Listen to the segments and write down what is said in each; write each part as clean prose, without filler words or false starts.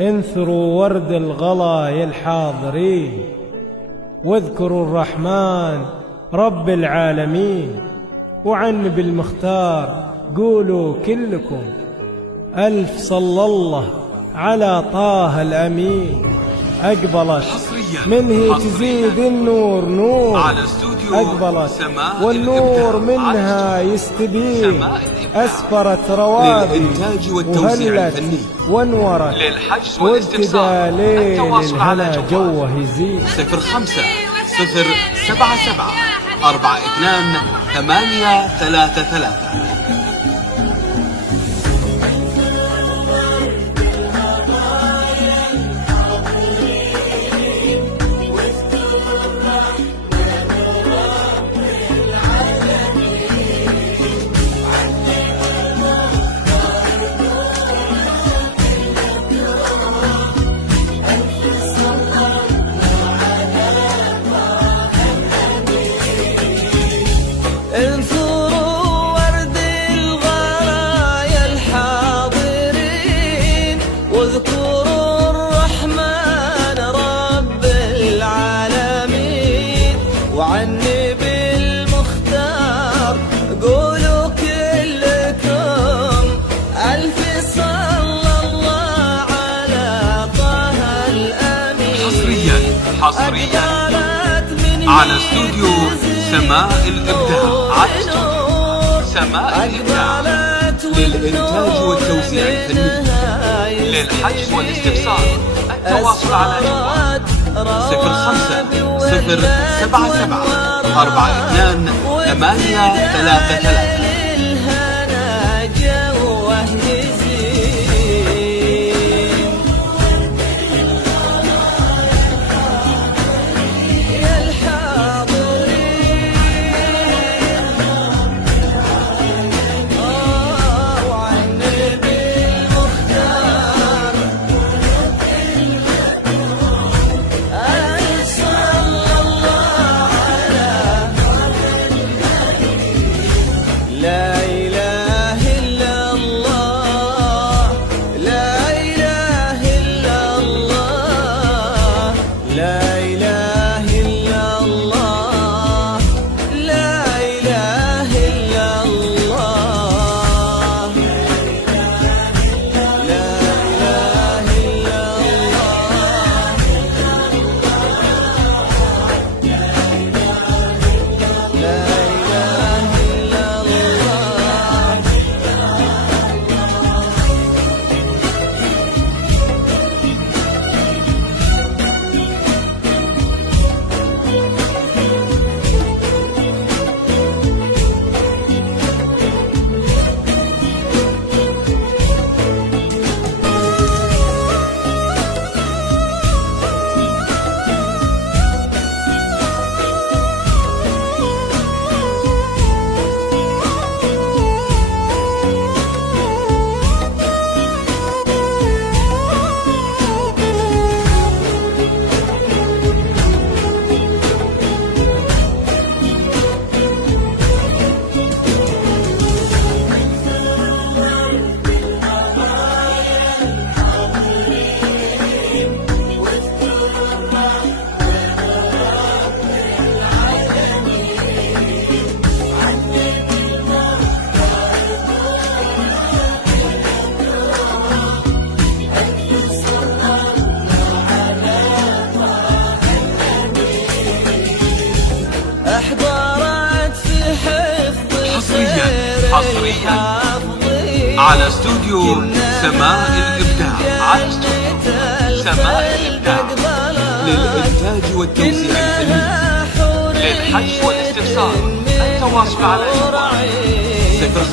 انثروا ورد الغلا يا الحاضرين، واذكروا الرحمن رب العالمين، وعن بالمختار قولوا كلكم ألف صلى الله على طه الأمين. أقبلت منه تزيد النور نور، أقبلت والنور منها يستبين، أسفرت روابي وهلت وانورت، وابتدى ليل الهنا جوه يزيد. 05-077-42-833. انثروا ورد الغلا يا الحاضرين، واذكروا الرحمن رب العالمين، وعني بالمختار قولوا كلكم ألف صلى الله على طه الأمين. حصريا على استوديو سماء الإبداع، على استوديو سماء الإبداع للإنتاج والتوزيع الفني. للحجز والاستفسار التواصل على جوال 05-077-42-833. لا إله إلا الله، لا إله إلا الله، لا إله إلا الله، لا إله إلا الله، لا إله إلا الله، لا احضرت في حفظ حصريا على استوديو سماء الإبداع، على استوديو سماء الإبداع للإنتاج والتوزيع الفني. للحجز والاستفسار التواصل على جوال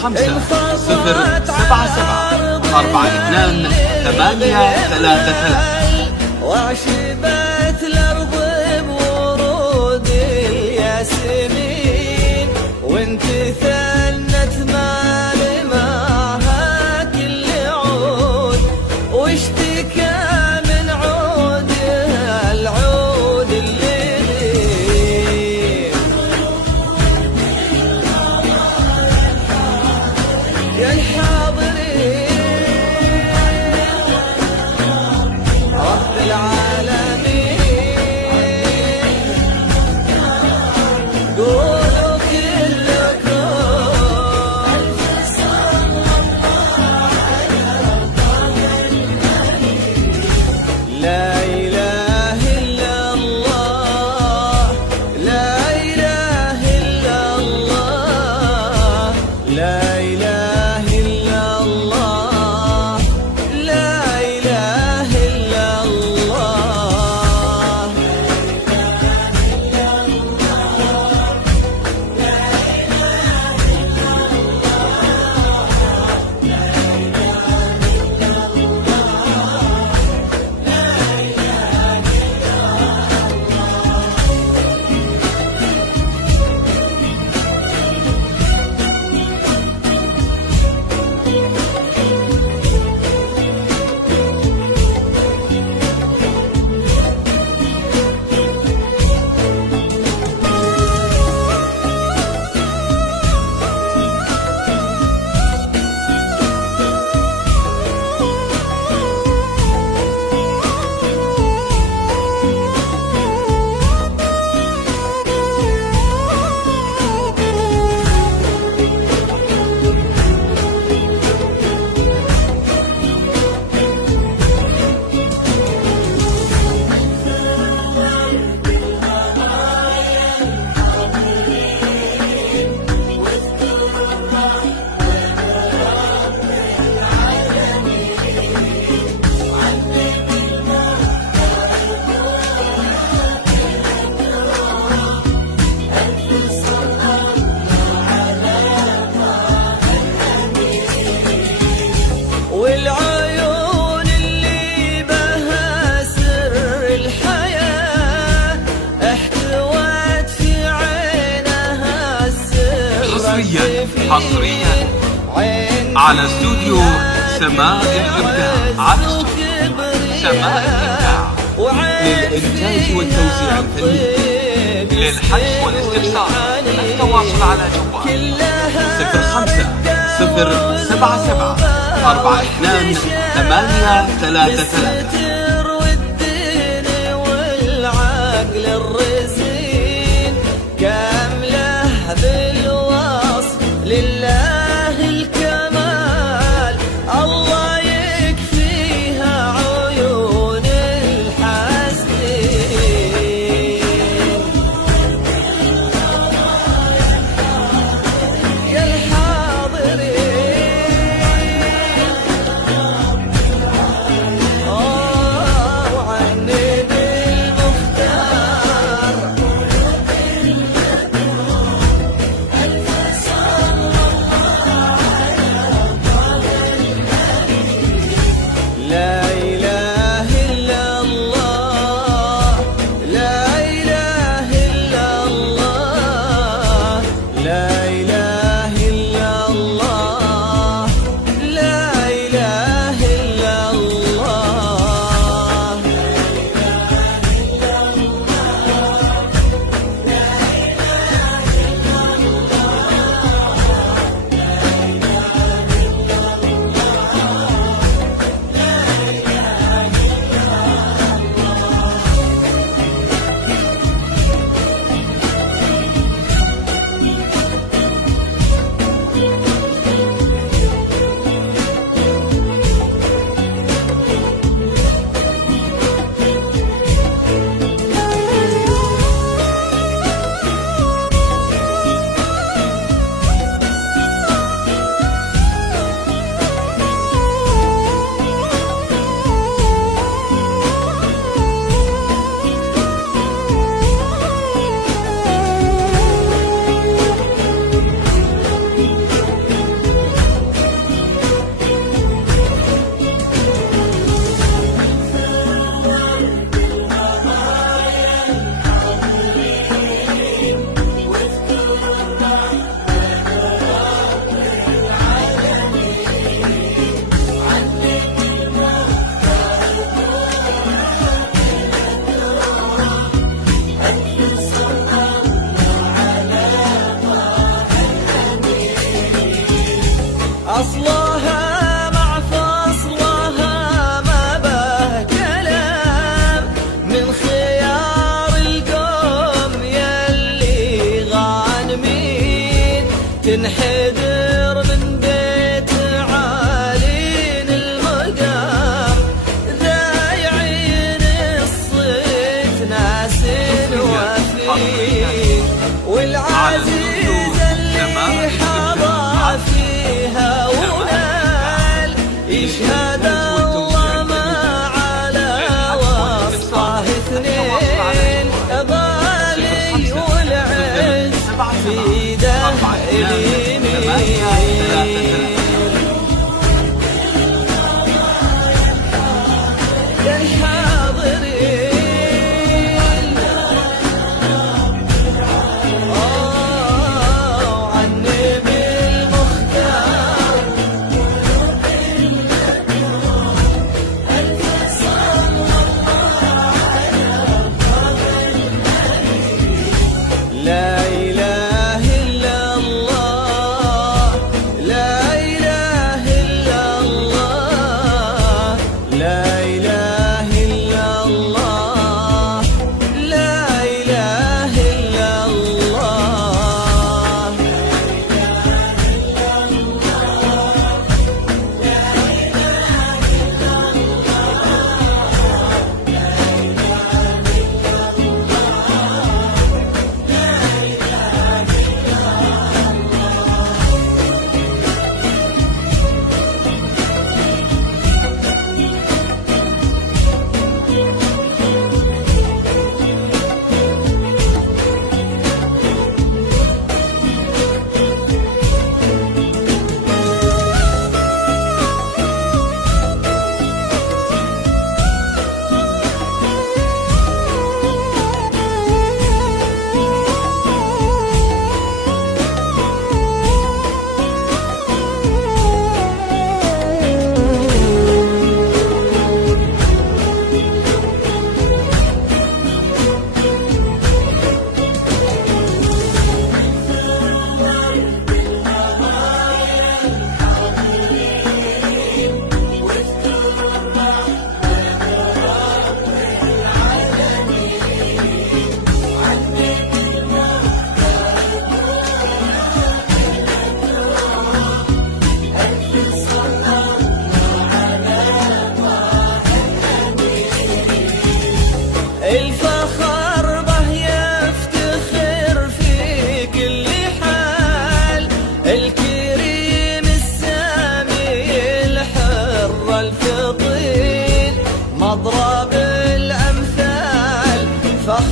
05-077-42-833. وعشبت الأرض بورود الياسمين، وانت ثنت مال معها كل عود، واشتكى من عودها العود الليل. يا الحاضرين حصريا على استوديو سماء الإبداع، على استوديو سماء الإبداع للإنتاج والتوزيع الفني. للحجز والاستفسار التواصل على جوال 05-077 42 833. والعقل الرزين كامله بالوصف لله الكمال، الله يكفيها عيون الحاسدين. يا الحاضرين وعني بالمختار لا إله إلا الله، لا إله إلا الله، لا إله إلا الله، لا إله إلا الله. أصلها مع فصلها ما به كلام، من خيار القوم يلي غانمين، تنحدر من بيت عالين المقام، ذا يعين الصيت ناس وفين، والعزيز اللي حضر فيها ونال، يشهد الله ما على وصفه اثنين، بالي والعز في ده اليمين. يا الحاضرين وعني بالمختار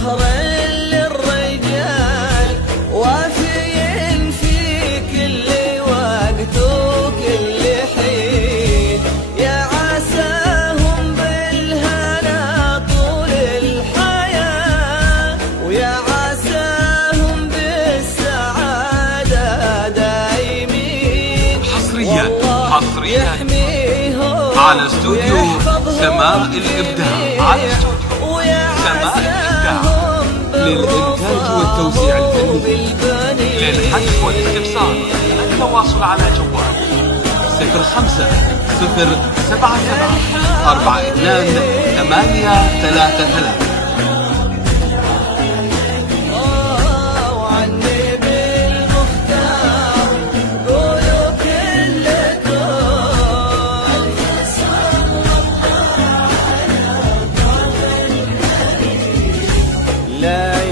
فخر للرجال وافي في كل وقت وكل حين، يا عساهم بالهنا طول الحياة، ويا عساهم بالسعادة دايمين. حصريا يحميهم على استوديو سماء الإبداع، على استوديو سماء الإبداع للإنتاج والتوزيع الفني. للحجز والاستفسار التواصل على جوال 05 077 42 833. لا